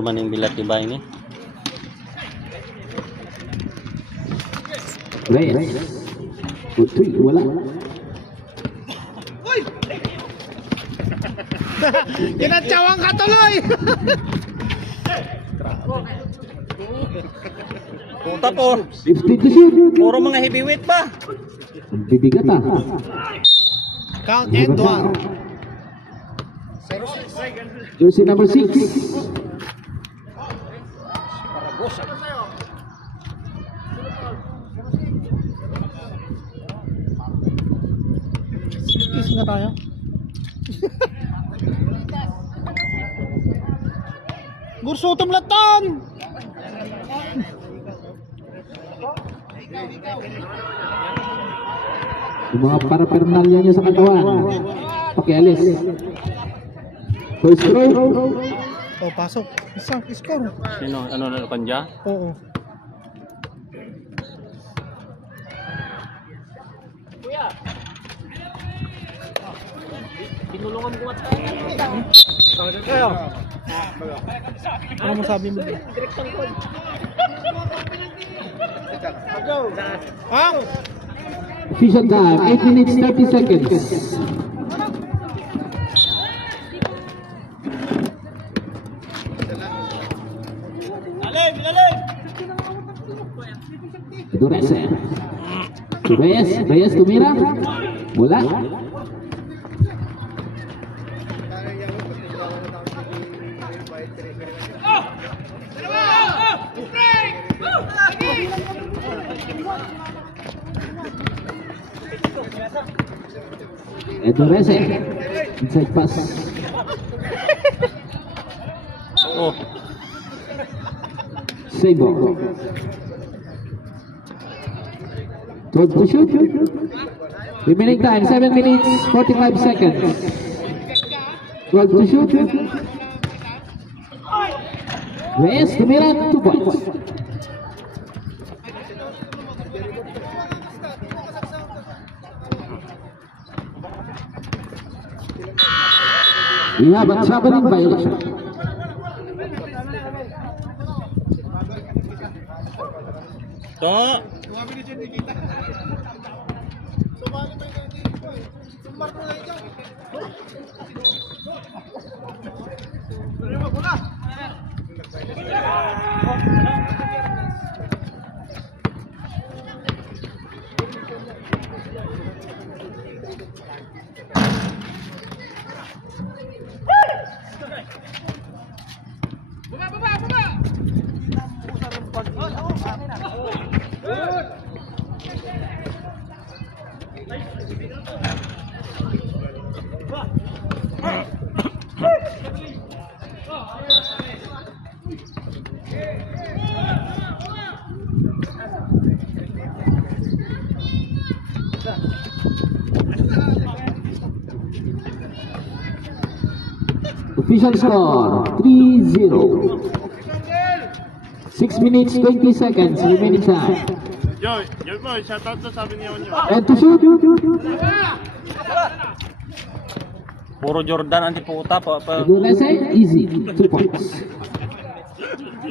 Maning bilat tiba ini. Putri wala. Uy! Kinatsawang ka tuloy! Puta po. 50 to shoot. Puro mga heavyweight ba? Bibigat ah. Count and one. Jersey number 6. Kiss na tayo. Gursutom latan! Yung mga parapernalya niya sa katawan. Pakialis. First throw. Oh, pasok. Isang score. Sino? Ano na kanya? Oo. Tinulungan ko at Kayo. Ano masabi mo? Ha? Official time. 8 minutes 30 seconds. Itu Reyes tumira. Bola. Itu Reyes. Inside pass. Oh, Save ball. 12 to shoot. Remaining time 7 minutes 45 seconds. 12 to shoot. Reyes tumira 2 points. We have a traveling violation. to. Official score 3-0. 6 minutes 20 seconds remaining time. Yo, mo, shoutout to sabi niya niyo. And to shoot. Puro Jordan ang puta pa. Let's say easy 2 points.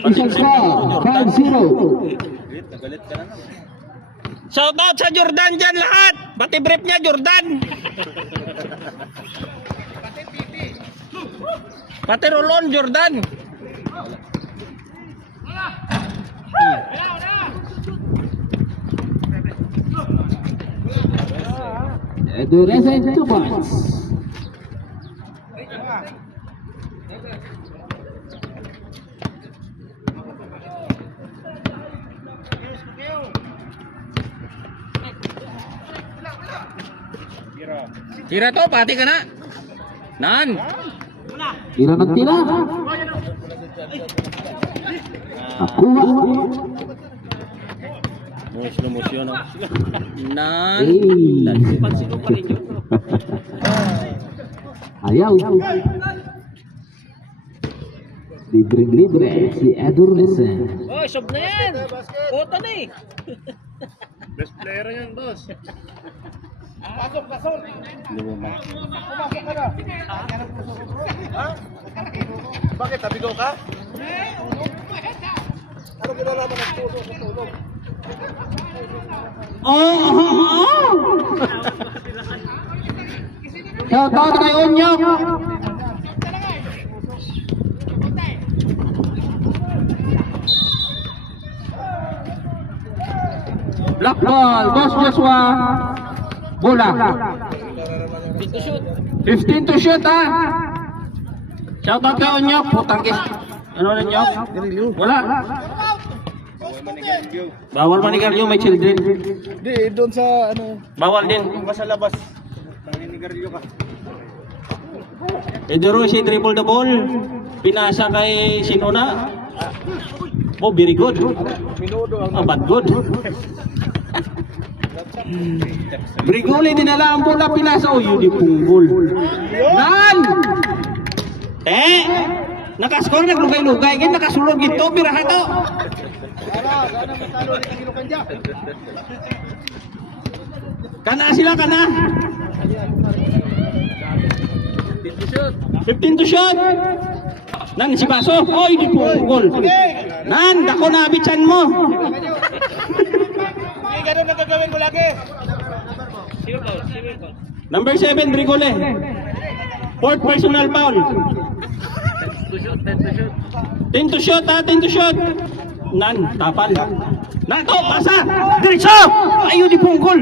Official score 5-0. Galit ka na naman. Shout out sa Jordan dyan lahat. Pati brief niya Jordan. Pati Rolon Jordan. And the rest is 2 points. Tira to, pati ka na. Nan. Tira ng tira. Akuha. Slow motion. Nan. Hey. Pansin ko pa rin yun. Ayaw. Libre si Adolescent. Oh, sob na yan. Puta na eh. Best player yan, boss. Lumumang. Bakit? Tabi ko ka? Shout out kay Onyok. Black ball, Boss Joshua. Bola. 15 to shoot ha. Shout out kay Onyok. Putang kis. Ano na Onyok? Wala. Bawal manigarilyo, may children. Di, doon sa ano. Bawal din. Sa labas. Naninigarilyo ka. Edero si dribble the ball. Pinasa kay Sinona. Oh, very good. Bad good. Brigole dinala ang bola, pinasa. Oh, yun yung punggol. Nan! Nakaskor, naglugay-lugay. Kaya nakasulog ito, biraha to. Kana sila, kana. 15 to shoot. Nan, si Baso. Oh, hindi punggol. Nan, dako na abitsan mo. Ganun na gagawin mo lagi. Number 7, Brigole. Fourth personal foul. 10 to shoot, ha? 10 to shoot. Nan, tapal. Nan, to, pasa. Diretso! Ayun, di punggol.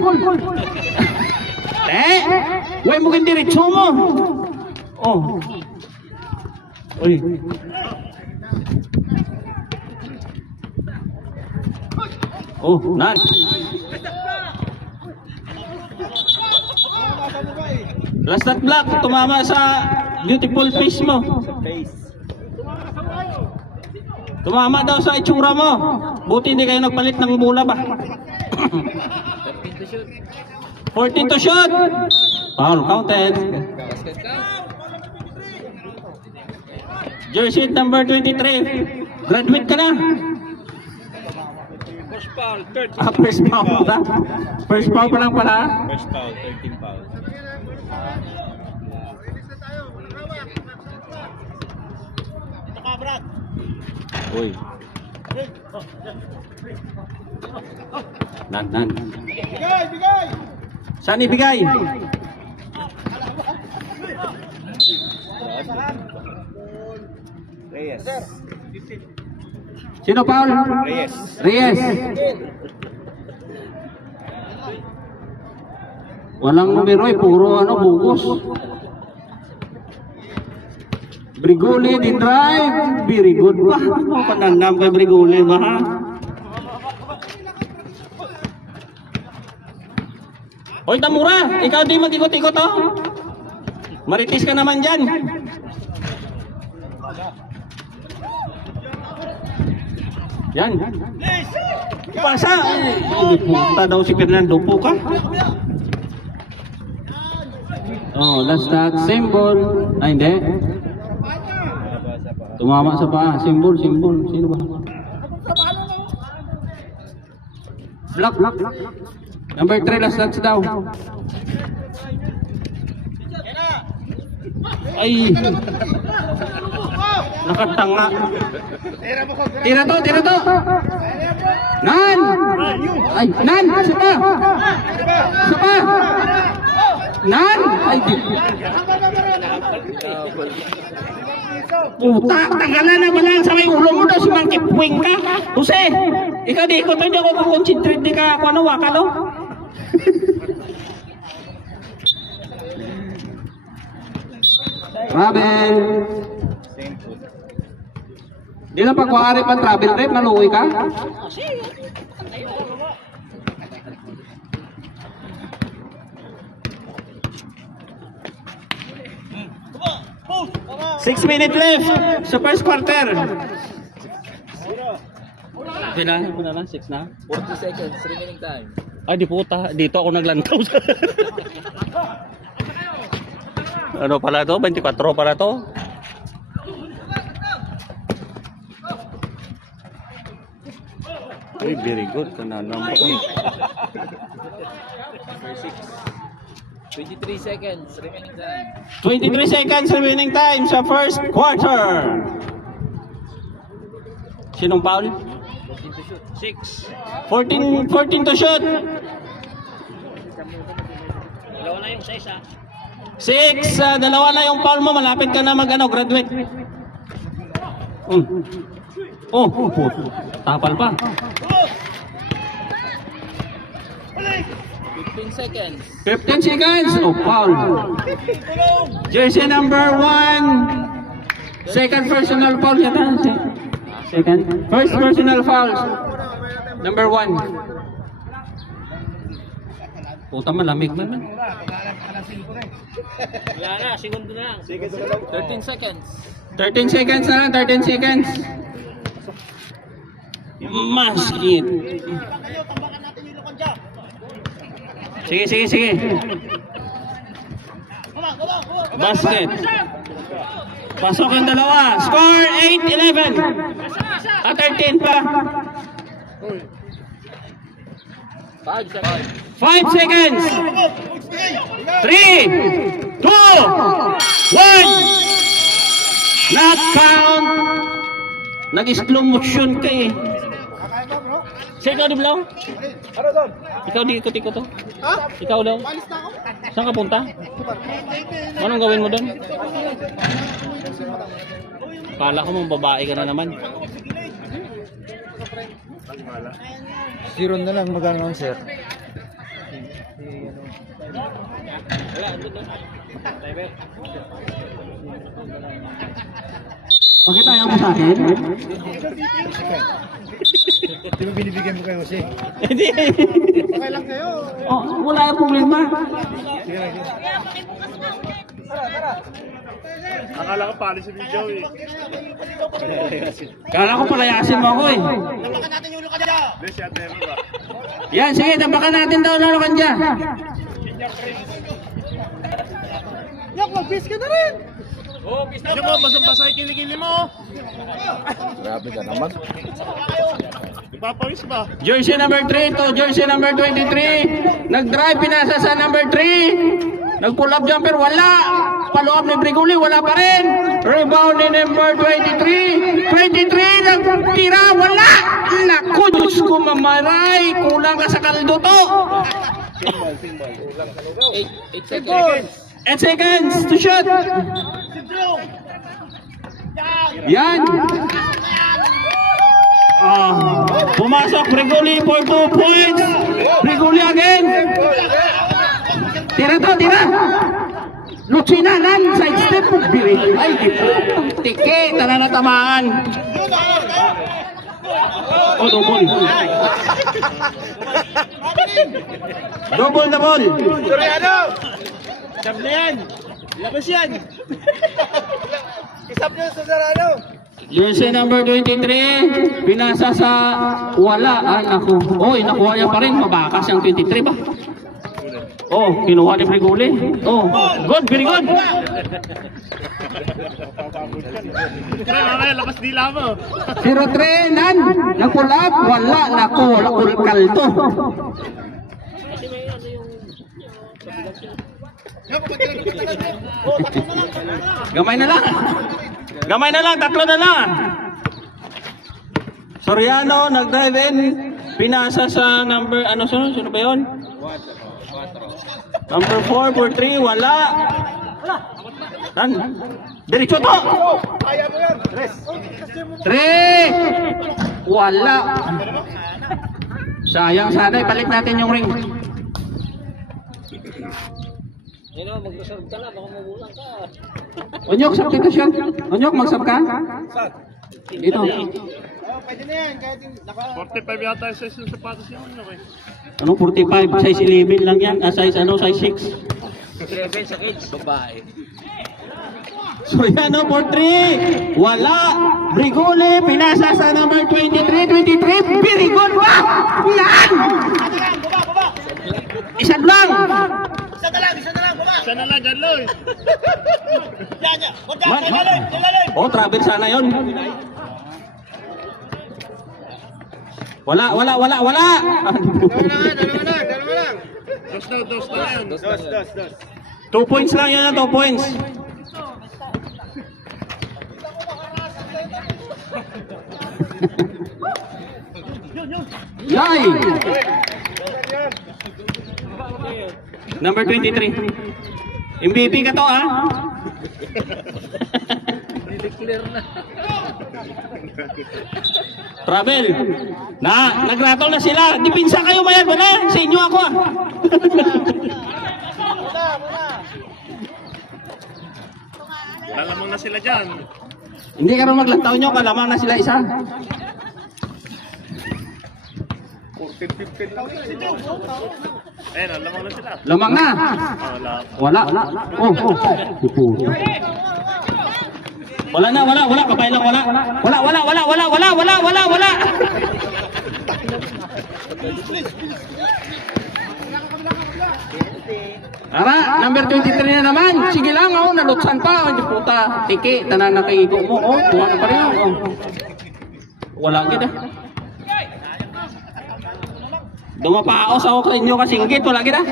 Huwag mo kang diretso mo. Oh. Uy. Oh, Nan. Last shot block, tumama sa beautiful face mo. Tumama daw sa itsura mo. Buti hindi kayo nagpalit ng bola ba? 14 to shoot. Foul counted. Jersey number 23. Graduate ka na. First foul pa. First foul pa lang pala. First foul, 13 foul. Uy. Nan. Bigay! Saan ibigay? Reyes. Sino foul? Reyes. Walang numero eh, puro ano, bugos. Brigole di drive. Very good pa. Panandam kay Brigole ba ha? Hoy Tamura, ikaw di mag-ikot-ikot oh. Maritis ka naman dyan. Yan. Pasa. Puta daw si Fernando po ka. Oh, last shot, symbol. Ay, hindi. Tumama sa paa. Symbol. Sino ba? Block. Number 3, last shots daw. Ay. Nakatanga. Tira to. Nan! Ay, Nan! Isa pa! Nan! Ay, di. Puta, tagalan na ba lang sa may ulo mo daw si Monkey Puwing ka? Jose, ikaw di ko to, hindi ako kukonsentrate di ka, ano, wakalo? Travel! Di lang pagkuhari pa travel trip, naluwi ka? Six minutes left sa first quarter. Sila, na lang, 6 na. 40 seconds remaining time. Ay, di puta, dito ako naglantaw. Ano pala to? 24 pala to? Ay, very good. Kananam ko. 23 seconds remaining time. 23 seconds remaining time sa first quarter. Sinong foul? 6. 14 to shoot. Dalawa na yung 6 ah. 6, dalawa na yung foul mo, malapit ka na graduate. Oh, tapal pa. 15 seconds. 15 seconds. Oh, foul. Jersey number 1. Second personal foul yata. Second. First personal foul. Number 1. Puta, malamig naman. Wala na, segundo na lang. 13 seconds. 13 seconds na lang, 13 seconds. Maskit. Sige. Basket. Pasok ang dalawa. Score 8-11. 13 pa. 5 seconds. 5 seconds. 3, 2, 1. Not count. Nag-slow motion ka eh. Siya, ikaw di Blau? Ano doon? Ikaw di ikot-ikot to? Ha? Ikaw daw? Alis na ako. Saan ka punta? Anong gawin mo doon? Kala ko mong babae ka na naman. Zero na lang magano sir. Bakit ayaw mo sa akin? Di ba binibigyan mo kayo kasi? Hindi. Okay lang kayo. Oh, wala yung problema. Akala ko pali si video eh. Kala ko palayasin mo ako eh. Hindi, si Ate Emma ba? Yan, sige, tapakan natin daw lalo kanya. Yak, mag-piss ka na rin! Ano mo, basang-basa yung kilikili mo. Grabe ka naman. Nagpapawis ba? Jersey number 3 to jersey number 23. Nag-drive, pinasa sa number 3. Nag-pull up jumper, wala. Follow up ni Briguli, wala pa rin. Rebound ni number 23. 23, nagtira, wala. Naku, Diyos ko mamaray. Kulang ka sa kaldo to. 8 seconds. 8 seconds to shoot. Yan. Pumasok Briguli for 2 points. Briguli again. Tira to, tira. Lucina nan, side step. Birit. Ay, di po. Tike, tamaan. Oh, double. Double. Soriano! Sab na yan! Labas yan! Isab nyo sa Soriano! Jersey number 23, pinasa sa wala. Naku. Oy, nakuha niya pa rin. Mabakas yung 23 ba? Oh, kinuha ni Briguli. Oh, good, very good. Mamaya, lakas dila mo. 03, nan. Nakulap, wala. Naku, kalto. Gamay na lang, tatlo na lang. Soriano, nag-drive in. Pinasa sa number, sino ba yun? Number 4 for 3, wala. Diretso to. Kaya mo yan! Tres! 3, wala. Sayang sana, ibalik natin yung ring. Mag-reserve ka na, baka magulang ka. Onyok, substitution. Onyok, mag-sub ka? Dito. Pwede na yan, kahit yung 45 yata yung size ng sapatos niya. Ano, 45, size 11 lang yan. Size 6. 11 sa kids. Babae. So yan o, for 3. Wala. Briguli, pinasa sa number 23. 23, very good. Wow! Yan! Isa lang. Sana lang dyan, Loy. Oh, travel sana yun. Wala. Dalawa lang! 2 na yan. Dos. 2 points lang yan, 2 points. Yay! Number 23. MVP ka to, ha? Travel. Nagratol na sila. Dipinsa kayo ba yan? Wala. Sa inyo ako, ah. Lalamang na sila dyan. Hindi ka rin maglantaw nyo. Kalamang na sila isa. 14-15 lang. Eh, lalamang na sila. Lamang na. Wala. Wala. Oh. Puputo. Wala na, wala. Kabay lang, wala. Wala. Ara, number 23 na naman. Sige lang, oh, nalutsan pa. Hindi puta. Tiki, tanan na kay Igo mo. Oh, tuwa na pa rin. Oh. Wala gid ah. Dumapaos ako sa inyo kasi ingit. Wala gid ah.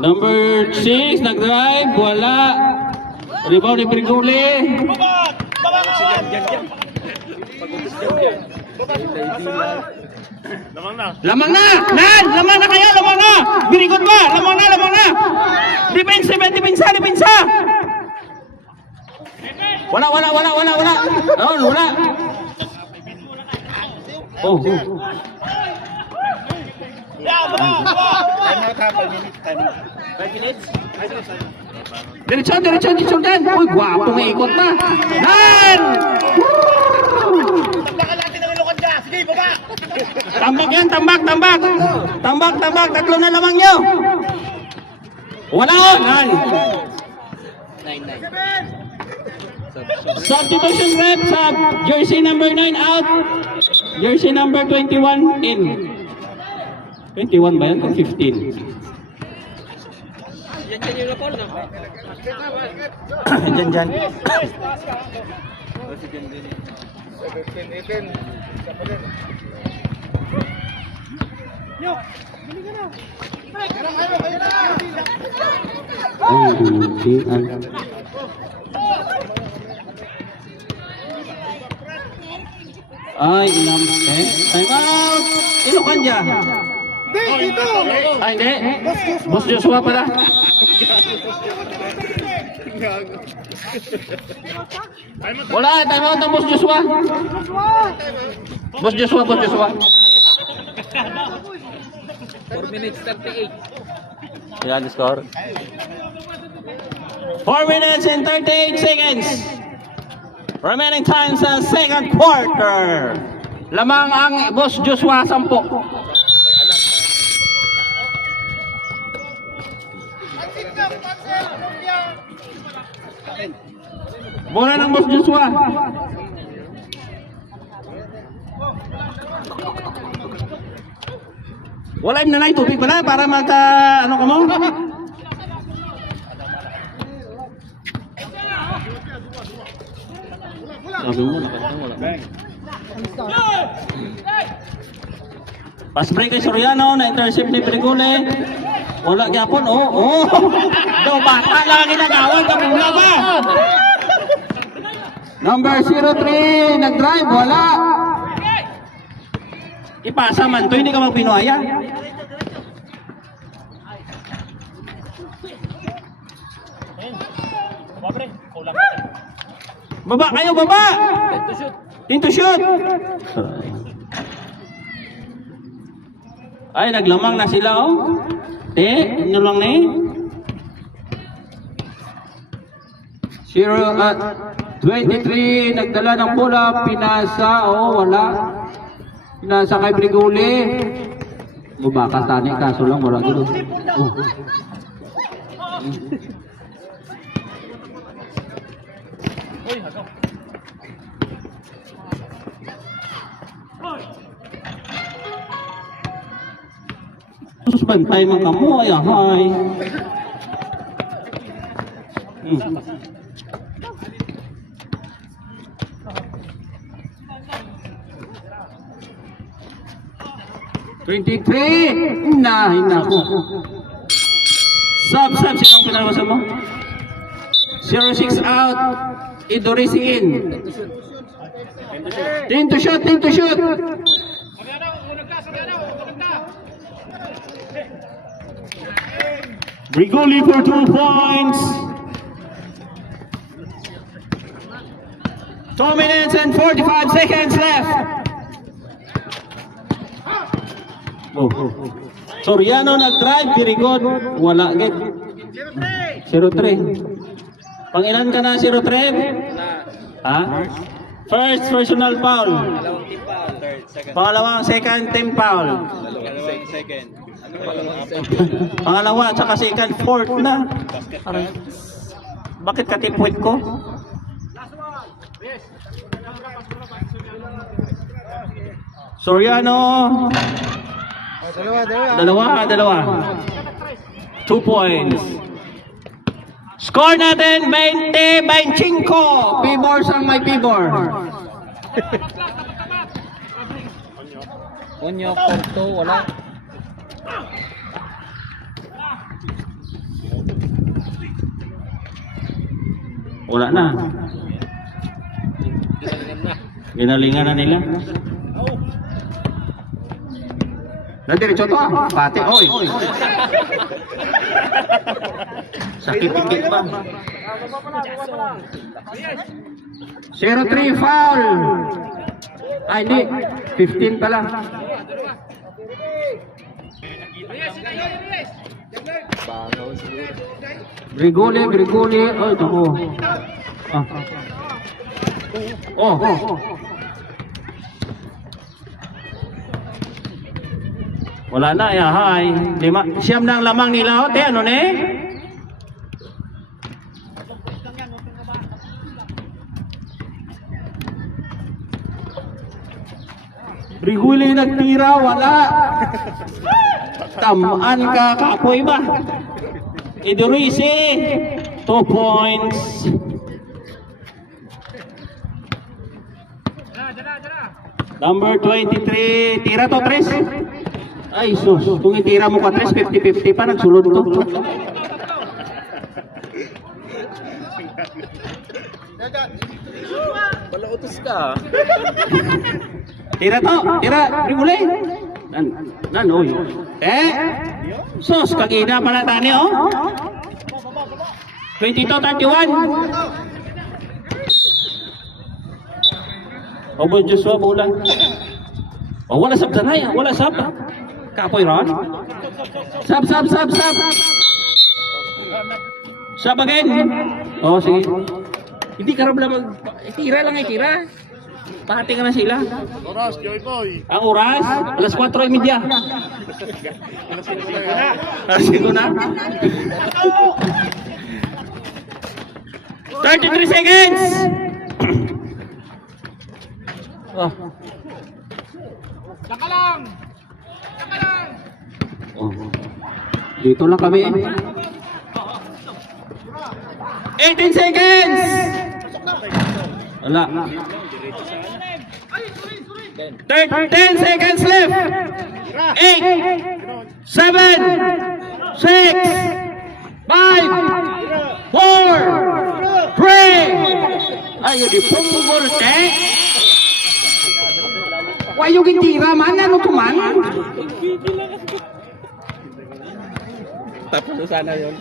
Number 6, nag-drive, wala. Rebound ni Briguli. Lamang na. Lamang na! Lamang na kayo! Lamang na! Birikot ba? Lamang na! Depensa! Wala! Oh, wala! Oh. Diretso dyan! Uy, gwapo nga ikot na! Nan! Tambak yan, tambak! Tatlo na lamang nyo! Wala o! Nan! Substitution rep sa jersey number 9 out. Jersey number 21 in. 21 ba yan? 15. Diyan. Ay, time out! Ilukan dyan! Dito! Ay, hindi. Boss Joshua pala. Wala, time out ng Boss Joshua. Boss Joshua. 4 minutes 38. Yan, score. 4 minutes and 38 seconds. Remaining time sa second quarter. Lamang ang Boss Joshua 10. Bola ng Boss Joshua. Wala im na na tubig pala para magka ano ka mo? Sabi mo wala. Pass break kay Soriano na intercept ni Brigule. Wala gyapon. Oh. Daw bata lang ginagawan ka muna ba? Number 03 nag-drive wala. Ipasa man to, hindi ka magpinuaya. Baba kayo, baba! Team to shoot! Ay, naglamang na sila, oh. Inyo lang na eh. 23, nagdala ng bola, pinasa, wala. Pinasa kay Briguli. Bumakas tani, kaso lang wala dito. Sus, bantay man ka mo, ay ahay. Nako. Sub, sinong pinalabasan mo? 06 out. Idorisi in. Team to shoot, team to shoot. Brigoli for 2 points. 2 minutes and 45 seconds left. Soriano nag-drive, very good. Wala, get. 0-3. Pangilan ka na, 0-3? Ha? First personal foul. Pangalawang second team foul. Pangalawa, tsaka second, fourth na. Bakit katipwit ko? Soriano. Dalawa. 2 points. Score natin 20-25. Pibor sang may pibor. Onyo, Porto, wala. Wala na. Ginalingan na nila. Nadiretso to. Pati, oy. Sakit-ikit pa. 0-3 foul. Ay, hindi. 15 pala. Grigoli. Ay, ako. Oh. Wala na, yahay. Siyam na ang lamang nila, hote, ano ne? Briguli nagtira, wala. Tamaan ka, kapoy ba? Idorisi, 2 points. Number 23, tira to, Tres. Ay, sus, kung itira mo ka, Tres, 50-50 pa, nagsulod to. Wala utos ka. Tira to, tira, Briguli. Oy. Sus, kagina pala tani, oh. 22-31. Obo Joshua bulan. Oh, wala sab sanay, wala sab. Kapoy ron. Sab. Sab again. Oh, sige. Hindi ka rabla mag tira lang ay tira. Pahati ka na sila. Oras, Joy Boy. Ang oras, alas 4:30. Sige na. 33 seconds. Oh. Saka lang! Oh. Dito lang kami. 18 seconds. Wala. 10 seconds left. 8, 7, 6, 5, 4, 3. Ay, di pumugor, Why yung gitira man? Ano to man? Tapos na sana yun.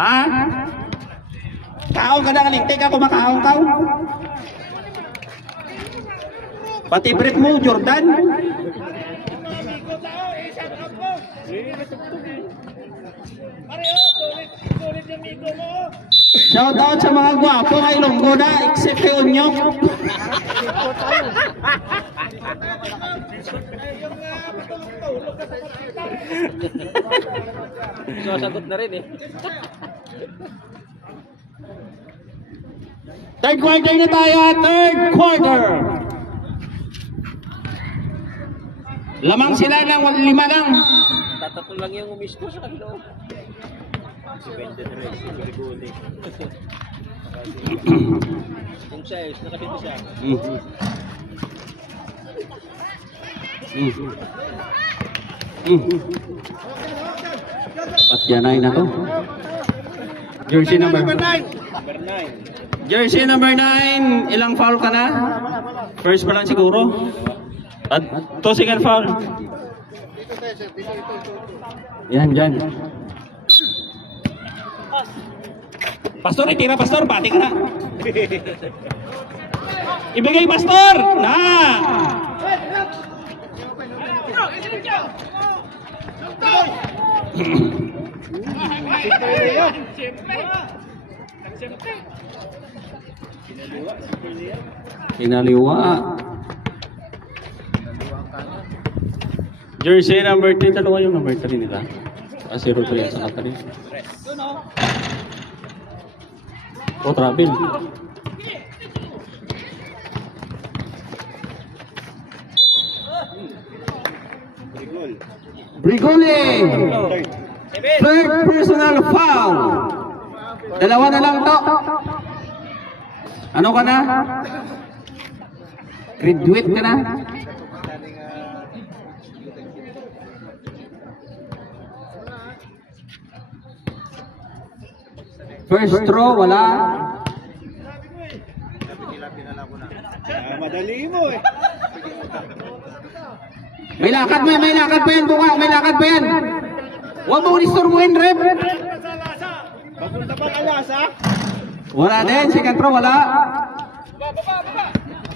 Ha? Kaon ka na kaligtay ka, kumakaon ka. Pati brief mo, Jordan. Shout out sa mga gwapo kay Longgo na, except kay Unyok. Sasagot na rin eh. Third quarter na tayo, third quarter. Lamang sila ng 5 lang. Tatatlo lang yung umisko sa kanila. Kung siya is, nakasito siya. Patyanay na to. Jersey number 9. Jersey number 9. Ilang foul ka na? First pa lang siguro. At to second foul. Yan, dyan. Pastor, itira pastor. Pati ka na. Ibigay pastor. Na. Pinaliwa. Jersey number 10. Dalawa yung number 3 nila. 0-3 at saka 3. O, travel. Brigoli! Third personal foul. Dalawa na lang to. Ano ka na? Graduate ka na? First throw, wala. Madali mo eh. May lakad pa yan, buka. May lakad pa yan. Huwag mo unisturmuhin, rep. Papunta pa alas ha? Wala din, second throw, wala.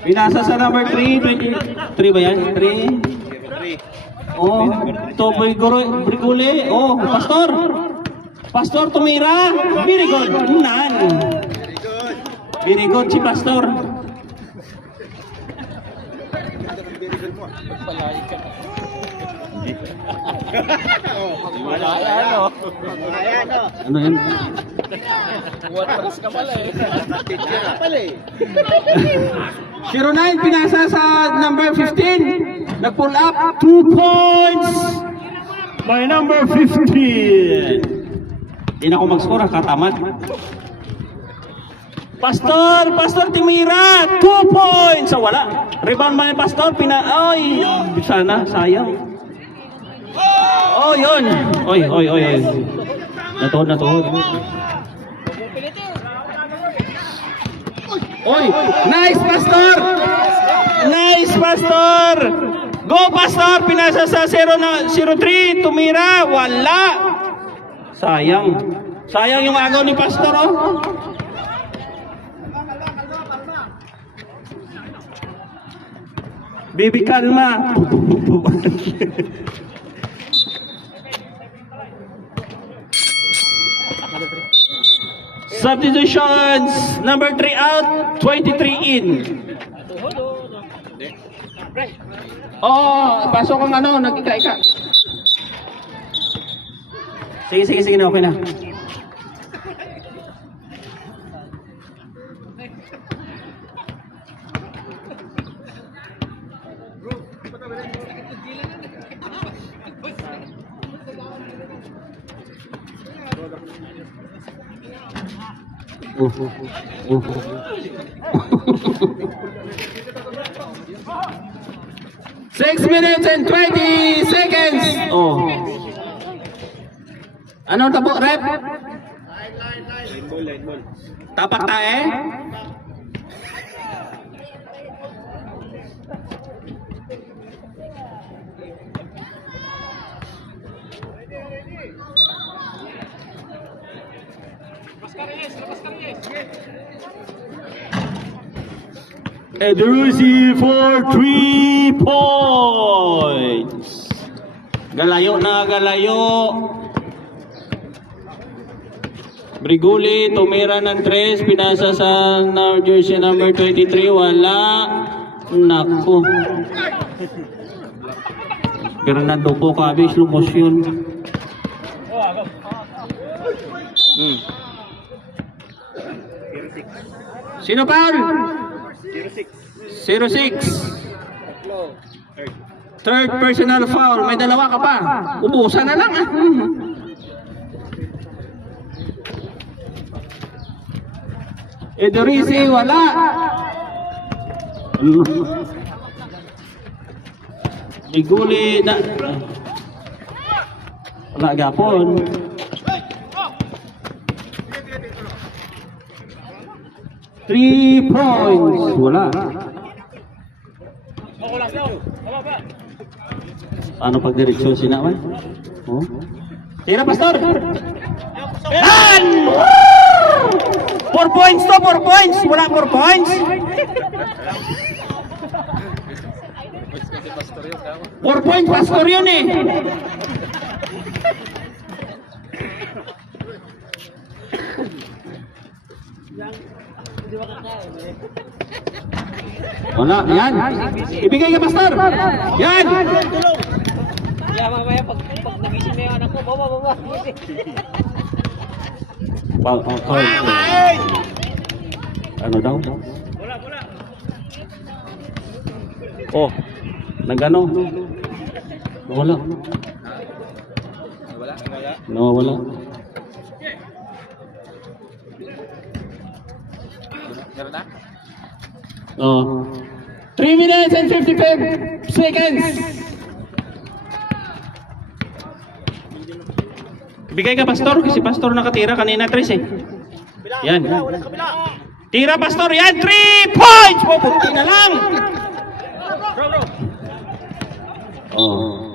Pinasa sa number 3, 23 ba yan? 3. Oh, to Briguli. Oh, pastor. Pastor tumira. Very good. Unan. Very good si pastor. Ano yan? Pala eh. 09 pinasa sa number 15. Nag-pull up 2 points by number 15. Hindi na ako mag-score, katamad. Pastor Timira, 2 points. So wala. Rebound ba ni Pastor? Ay, sana, sayang. Oh, yun. Oy. Natuhod. Oy, nice Pastor! Nice Pastor! Go Pastor! Pinasa sa 0-3, tumira, wala. Sayang yung agaw ni Pastor, oh. Baby, kalma. Substitutions. Number 3 out, 23 in. Oh, pasok ang nagkika-ika. Sige na, okay na. Six minutes and 20 seconds. Oh. Ano tabo, rep? Line ball. Tapak tae? Edrusi for 3 points. Galayo. Briguli, tumira ng 3, pinasa sa jersey number 23, wala. Naku. Bernardo po kabis, lumos yun. Sino Paul? 06. Third personal foul. May dalawa ka pa. Ubusan na lang ah. Edorisi, wala. Briguli na. Wala gapon. Three points. Wala. Ano pag direksyon sinaman? Oh. Tira, Pastor! Yan! 4 points to, 4 points! Wala 4 points! 4 points, Pastor yun eh! Wala, yan! Ibigay ka, Pastor! Yan! Kaya mamaya pag nagising na yung anak ko, baba. Ano daw? Oh, nagano? Wala. Nawawala. Oh. 3 minutes and 55 seconds. Bigay ka, Pastor, kasi Pastor nakatira kanina 3 eh. Yan. Tira, Pastor, yan, 3 points! Pupunti na lang! Oh.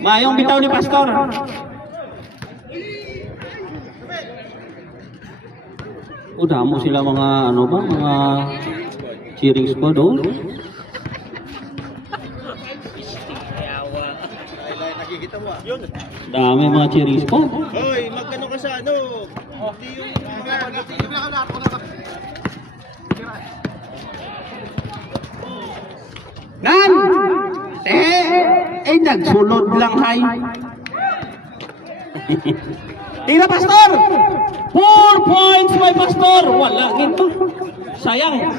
Mayong bitaw ni Pastor. O, damo sila mga, ano ba, mga cheering squad, oh. Dami mga cheering squad. Hoy, magkano ka sa ano? Hindi yung Nan! Nagsulod lang, hay. Tira, Pastor! 4 points, my Pastor! Wala, ginto. Sayang.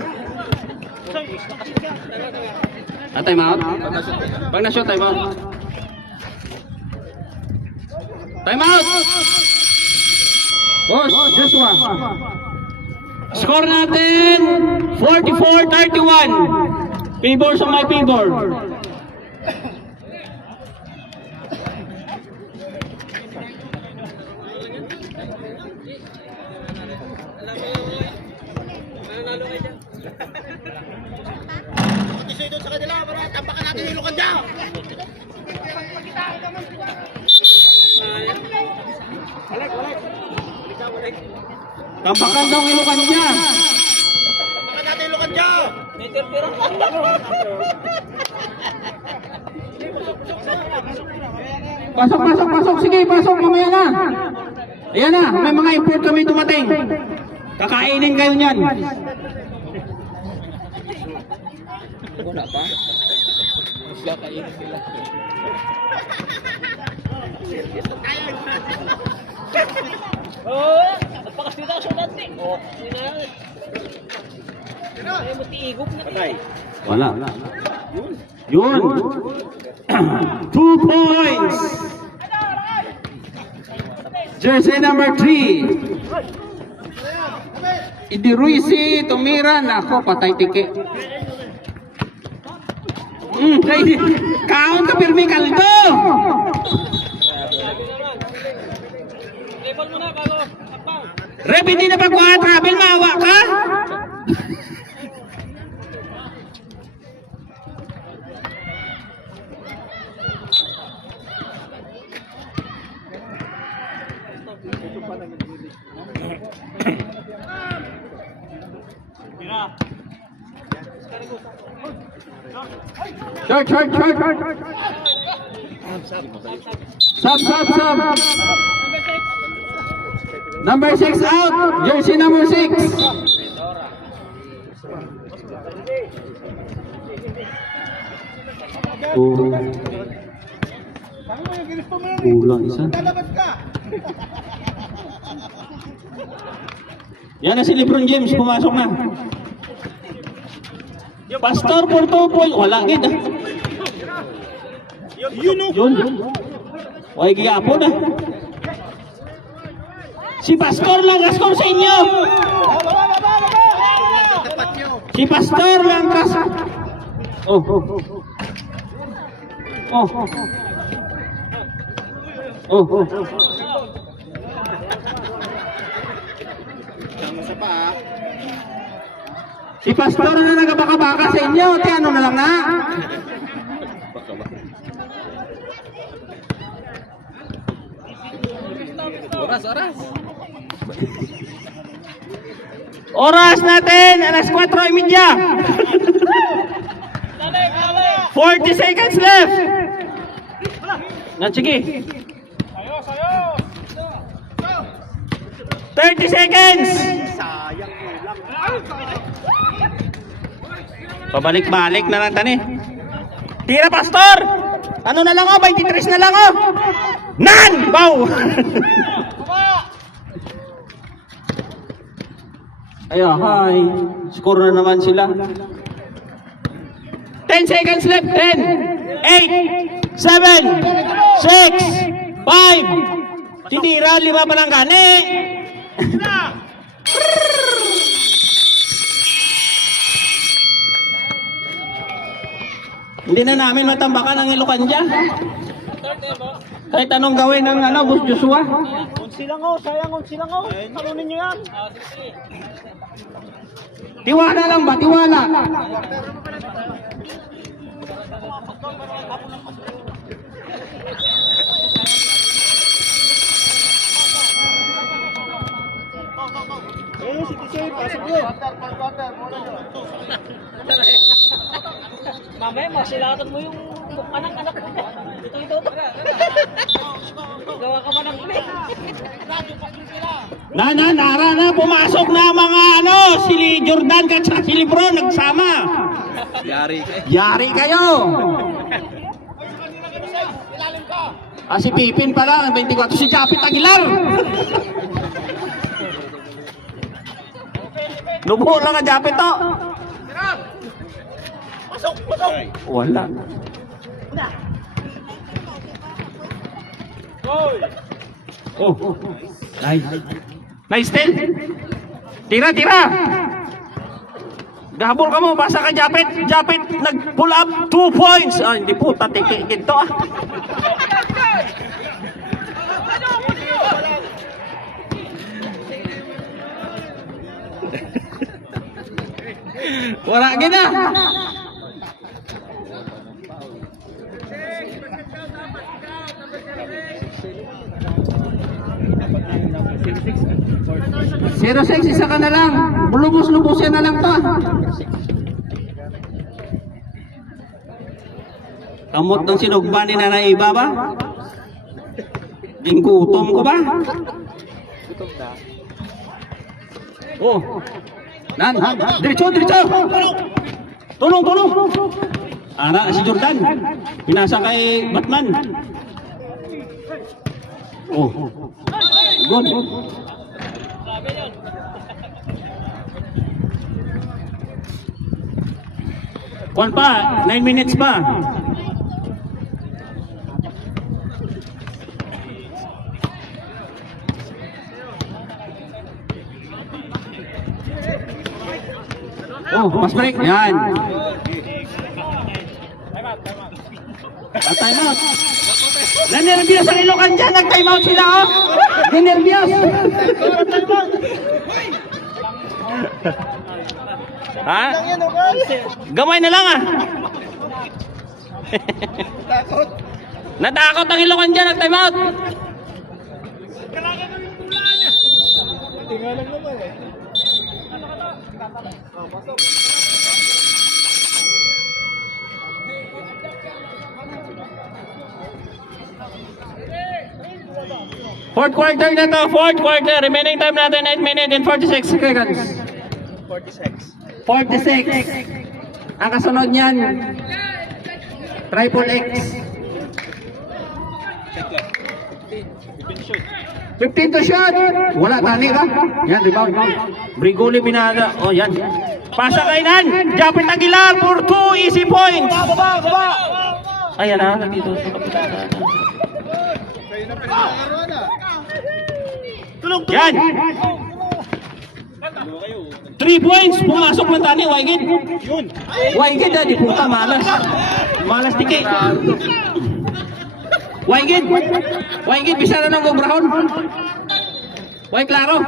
Time out? Pag na-shoot, time out. Time out! Boss, Joshua. Score natin, 44-31. Favor sa my favor. doon sa kanila para tampakan natin yung lukan dyan. Tampakan daw ang ilukan niya. Tampakan natin yung lukan dyan. Pasok. Sige, pasok. Mamaya na. Ayan na. May mga import kami dumating. Kakainin kayo niyan. Wala pa? Kakainin sila. Oh, nagpakasita ako sa dati. Oh, ay mo tiigop na. Patay. Wala. Yun. 2 points. Jersey number 3. Idiruisi, tumira. Nako, patay tiki. Kaon ka pirmi kaldo. Level mo na bago takbang. Rep, hindi na pagkuha travel, maawa ka? Short. Sub. Number 6 out. Jersey number 6. Kulang isa. Yan na si LeBron James, pumasok na. Pastor for 2 points. Wala gid. Yun. Oy, gigapo na. Si Pastor lang kastor sa inyo. Si Pastor lang Oh. Oh. Oh. Oh. Isa pa ah. Si Pastor na nagabaka-baka sa inyo. Ti ano na lang na. Oras natin, alas 4:30. 40 seconds left. Sige. 30 seconds. Pabalik-balik na lang tani. Tira, Pastor. Ano na lang 23 na lang Nan! Bow! Ay, hi. Score na naman sila. 10 seconds left. 10, 8, 7, 6, 5. Tinira, 5 pa lang gani. Hindi na namin matambakan ang Ilocan dyan. Kahit anong gawin ng Boss Joshua. Unsi lang oh, sayang unsi lang oh. Talunin nyo yan. Tiwala lang ba? Tiwala. Si TJ, pasok yun. Mamaya, masilatan mo yung anak-anak. Ito. Gawa ka ba ng play? Nara na, pumasok na mga si Jordan at si Lebron nagsama. Yari kayo. Si Pipin pala, 24, si Japit Aguilar. Lubo lang ang Japit to. Pasok. Wala. Oh. Nice steal. Tira. Gahabol ka mo, basa ka Japit. Japit nag-pull up 2 points. Hindi po, tatikikin to Wala gina. Zero 6, isa ka na lang. Lubos-lubos yan na lang to. Kamot ng sinugba ni Nanay Iba ba? Ginggutom ko ba? Oh. Nan, diretso. Tulong. Ana si Jordan. Pinasa kay Batman. Oh. Good. Kuan pa, 9 minutes pa. Oh, mas break. Yan. Time out. Nanervyos ang Ilocan dyan. Nag-time out sila, Nanervyos. Ha? Gamay na lang, Natakot ang Ilocan dyan. Nag-time out. Tingnan naman eh. 4th quarter na to, 4th quarter. Remaining time natin 8 minutes and 46 seconds. 46. Ang kasunod niyan, triple X. 15 to shot. Wala tani ba? Yan, rebound. Brigoli binada. Oh, yan. Pasa kainan. Japit Aguilar for 2 easy points. Baba! Ayan na, dito sa kapitan. Tulong! Yan. 3 points. Pumasok ng tani. Waigid. Yun. Waigid di puta. Malas. Malas tiki. Waigid. Waigid. Bisa na nang gobrahon. Way klaro.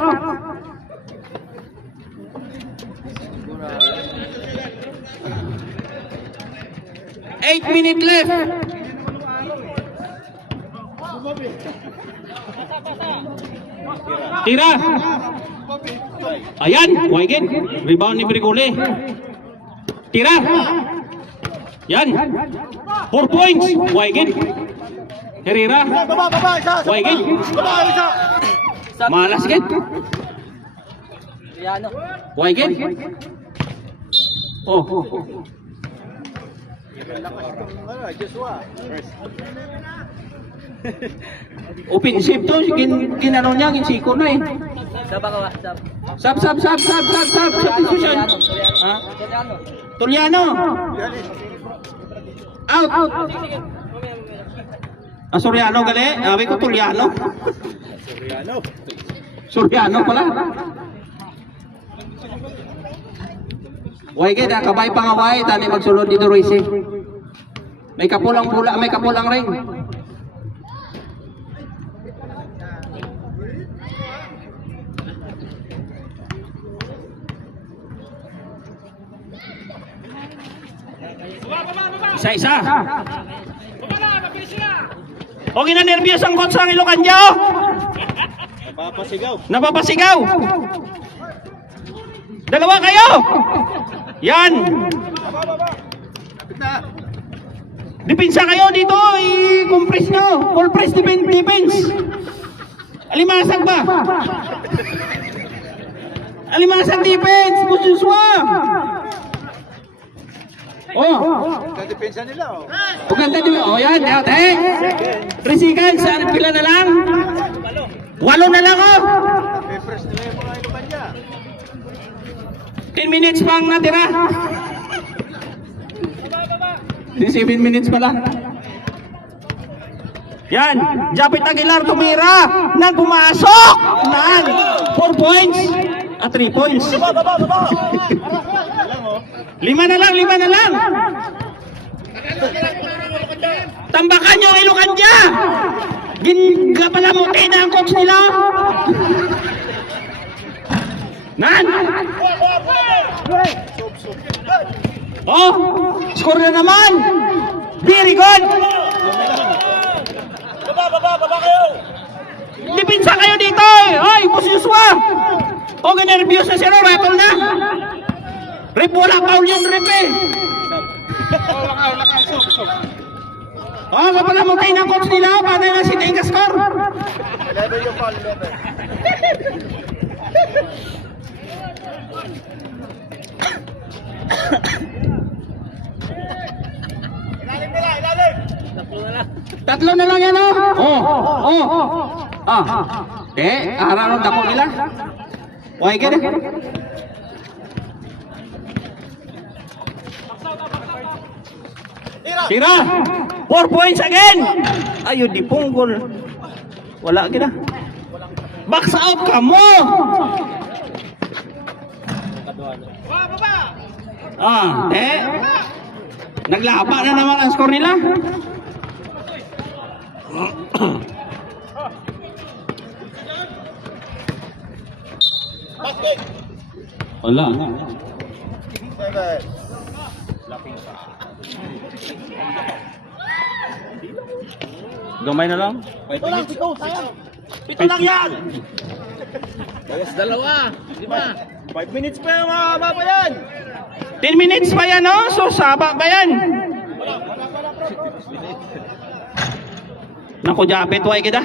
8 minutes left. Tira. Ayan, Waigid. Rebound ni Brigule. Tira. Yan. 4 points. Waigid. Herrera. Baba, isa. Waigid. Baba, isa. Malas gid. Yan, Waigid. Oh. Joshua. Offensive to. Ginano niya. Ginsiko na eh. Sab ako, sab. Sab. Substitution. Ha? Tuliano. Out. Soriano gali. Sabi ko Tuliano. Soriano pala. Waigid, kabay pangaway. Tani magsulod dito, Royce. May kapulang ring. Isa. Okay na nervyos ang coach ng Ilocanja. Napapasigaw. Dalawa kayo. Yan. Depensa kayo dito. I-compress nyo. Full press defense. Alimasag ba? Alimasag defense. Bususwa. Oh. Depensa nila, oh. O ganda din. O yan. Out, 3 seconds. Pila na lang? 8 na lang, oh. Press nila yung mga inuman niya. 10 minutes pang natira. 7 minutes pa lang. Yan. Japit Aguilar tumira. Nang pumasok. 4 points. 3 points. 5 na lang. Tambakan nyo Ilocanja. Gapalamuti na ang coach nila. Nan. Oh, score na naman. Very good. Baba kayo. Dipinsa kayo dito. Hoy, Bususwa. Okay, nervyos na sila. Rattle na. Rip, wala foul yung rip eh. Oh, kapala mo kayo ng coach nila. Paano yung si Tenga score? 11 yung foul, 11. Ilalim. Tatlo na lang. 3 na lang yan, oh. Araw dako nila. Why gana? Tira. 4 points again. Ayun, di punggol. Wala gina. Box out ka mo. Naglaba na naman ang score nila. Wala. 7. Gamay na lang. 5 minutes. Sayang. Ito lang yan. Bawas dalawa. 5 minutes pa yung mahaba pa yan. 10 minutes pa yan, oh. So, saba ba yan? Naku, Japet, why kita?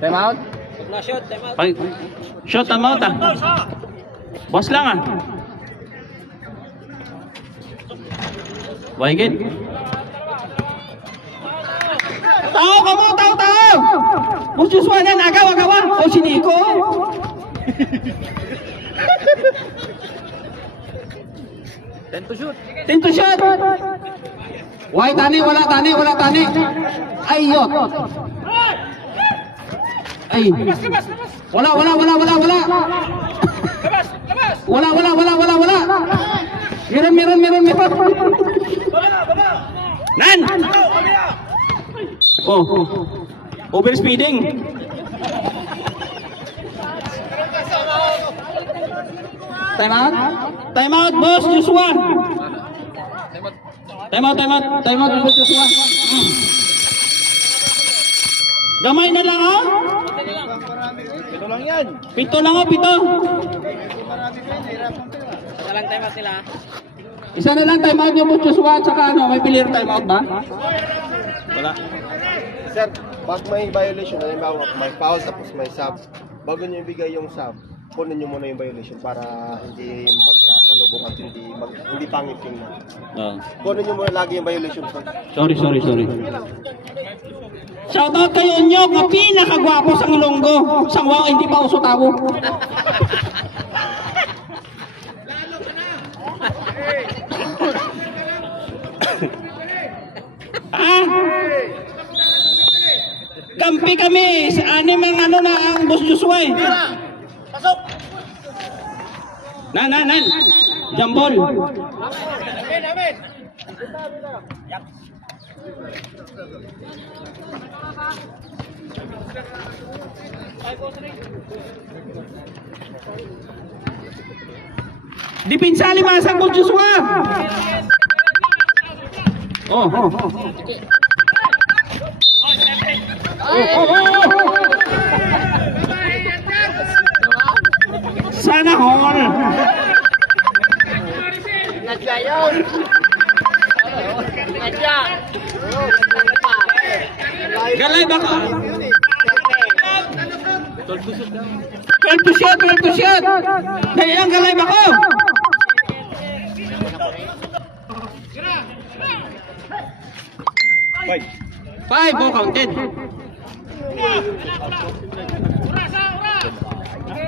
Time out? Na shoot, time out. Ay, shot time out, ah. Boss lang, ah. Why gid? Tao ka mo, tao! Bususwa na, agaw. O, si Nico. Ten to shoot. 10 to shot. Why tani? Wala tani. Ayot. Ay. Wala. Wala. Meron. Nan! Oh. Overspeeding. Time out, boss Joshua. Time out, boss Joshua. Gamay na lang, oh. Ito lang yan. Pito lang, oh, pito. Walang time out nila. Isa na lang time out yung boss Joshua at saka ano, may clear time out ba? Wala. Sir, pag may violation, halimbawa may foul tapos may sub, bago nyo ibigay yung sub, kunin nyo muna yung violation para hindi magkasalubong at hindi pangit tingnan. Oh. Kunin nyo muna lagi yung violation, sir. Sorry. Shoutout kayo nyo, ka pinakagwapo sang Ilonggo. Sang wow, hindi pa uso tao. Ah! Kampi kami sa anim ang ano na ang boss Joshua eh. Pasok! Nan. Jambol. Amen. Dipinsa lima sang boss Joshua. Oh. Sana all. Nadya yun. Nadya. Galay ba ka? 12 to shot. Dali lang galay ba ko? Five, oh, counted.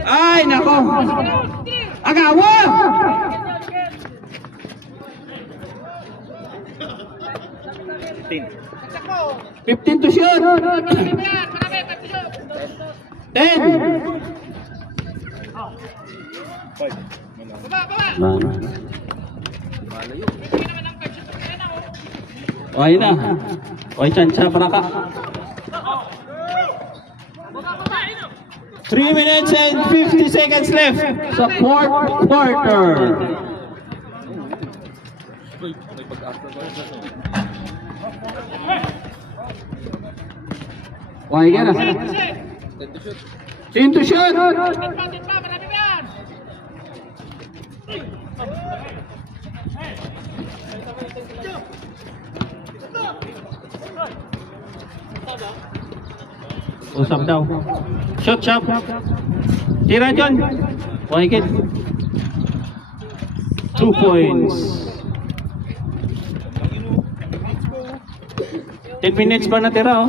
Ay, nako. Agawa! 15 to shoot. 10. Ay na. Ay, chansya para ka. 3 minutes and 50 seconds left sa fourth quarter. Why ka na? 10 to shoot. Usap daw. Shot. Tira John. Why kid? 2 points. 10 minutes pa natira, oh.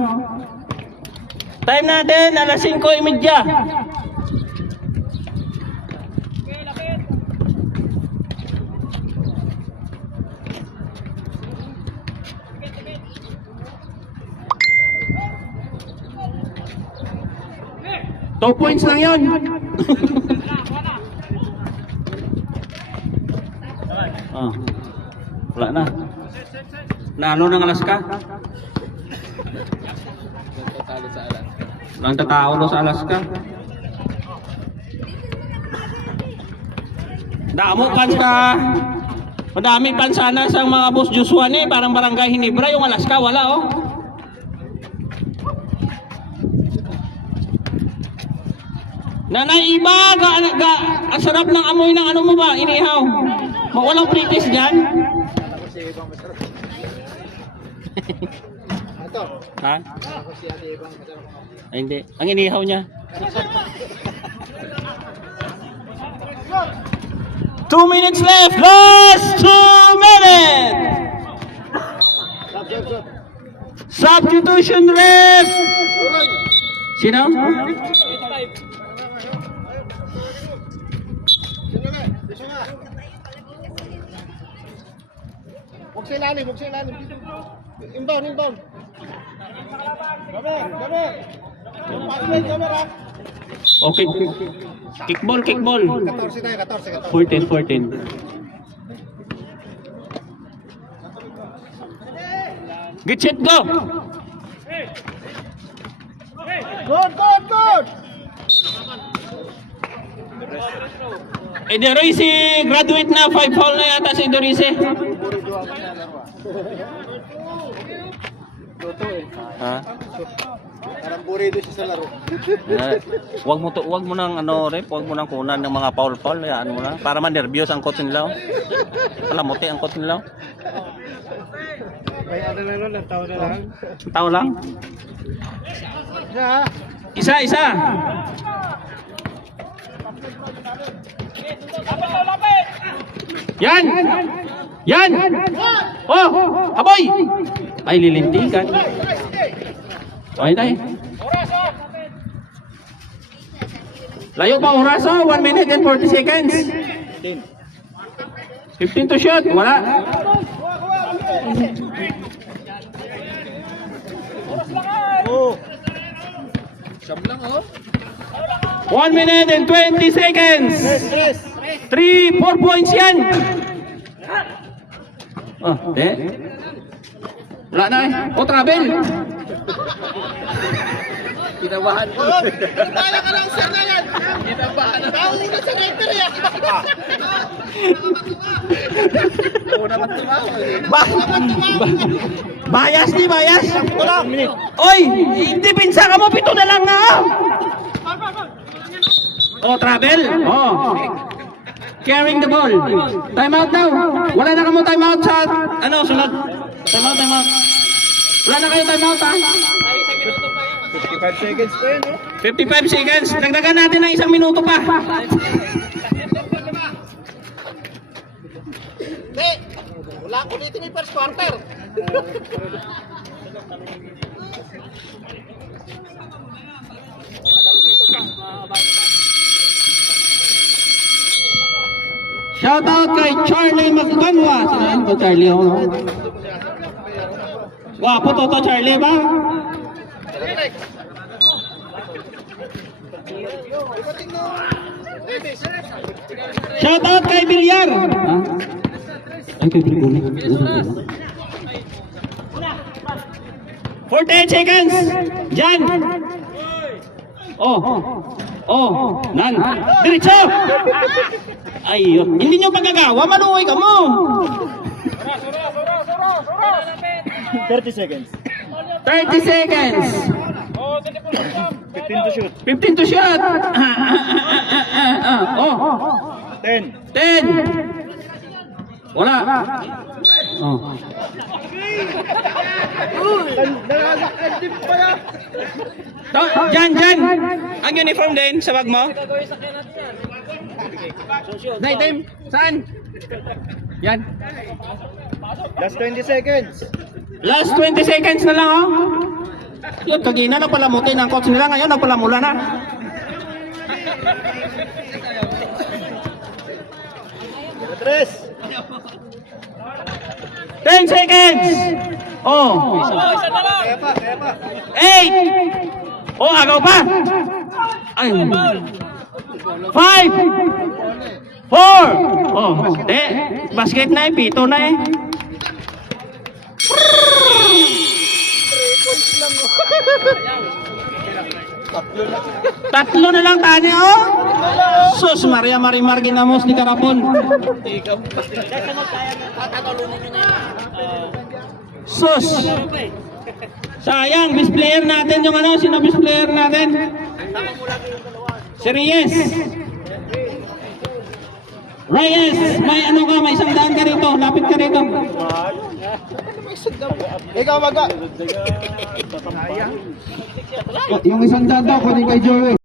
Time natin, alas 5:30. Two points lang yun. Oh, wala na. Nalo ng Alaska. Nang tatalo sa Alaska. Damo kan ka. Madami pan sana sa mga boss Joshua ni, parang barangay Hinebra, yung Alaska wala, oh. Nanay iba, ang sarap ng amoy ng ano mo ba, inihaw. Walang British dyan. Ha? Ay, hindi. Ang inihaw niya. 2 minutes left. Last 2 minutes. Substitution ref. Sino? Huwag sa ilalim. Inbound. Gabi. Okay. Kickball, kickball. 14 tayo, 14. 14. Get set, go! Good! Idorisi, graduate na. 5 foul na yata si Idorisi. Ha? Parang burido siya sa laro. Wag mo nang rep, wag mo nang kunan ng mga foul, hayaan mo na. Para man nervyos ang coach nila. Palamuti ang coach nila. May ano na nun, ang tao na lang. Tao lang. Isa. Yan! Oh! Aboy! Ay, lilintikan. Okay tayo. Layo pa oras, 1 minute and 40 seconds. 15 to shoot. Wala. One minute and 20 seconds. 4 points yan. Wala na eh. Travel. Kinabahan ko. Kaya ka lang sir na yan. Kinabahan na. Nauna sa referee ako. Una man tumawa. Bias di bias. Oy, depensa ka mo, 7 na lang nga. Travel. Carrying the ball. Time out daw. Wala na kamo time out sa sunod. Time out. Wala na kayo time out ha. 55 seconds pa yun, no? 55 seconds. Dagdagan natin ng 1 minuto pa. Wala, ulitin yung first quarter. Shout out kay Charlie Magbanwa. Sino ba Charlie? Wapo to Charlie ba? Shout out kay Bilyar. Ay, kay Bilyar. 48 seconds. Jan. Nan. Diretso. Ayun. Hindi nyo magagawa. Maluoy ka mo. 30 seconds. 30 seconds. 15 to shoot. 15 to shot. 10. 10. Wala. Nalakad pala. Jan. Ang uniform din sa bag mo? Night time. Saan? Yan. Last 20 seconds. Last 20 seconds na lang, Yun, kagina nagpalamuti ng coach nila. Ngayon, nagpalamula na. Tres. 10 seconds. 8. Agaw pa. 5. 4. Basket na pito na Tatlo na lang tani, Sus, Maria Marimar ginamos ni Karapon. Sus. Sayang, best player natin yung sino best player natin? Si Reyes. Reyes, may may 100 ka rito, lapit ka rito. Ikaw maga. Yung 100 daw, kunin kay Joey.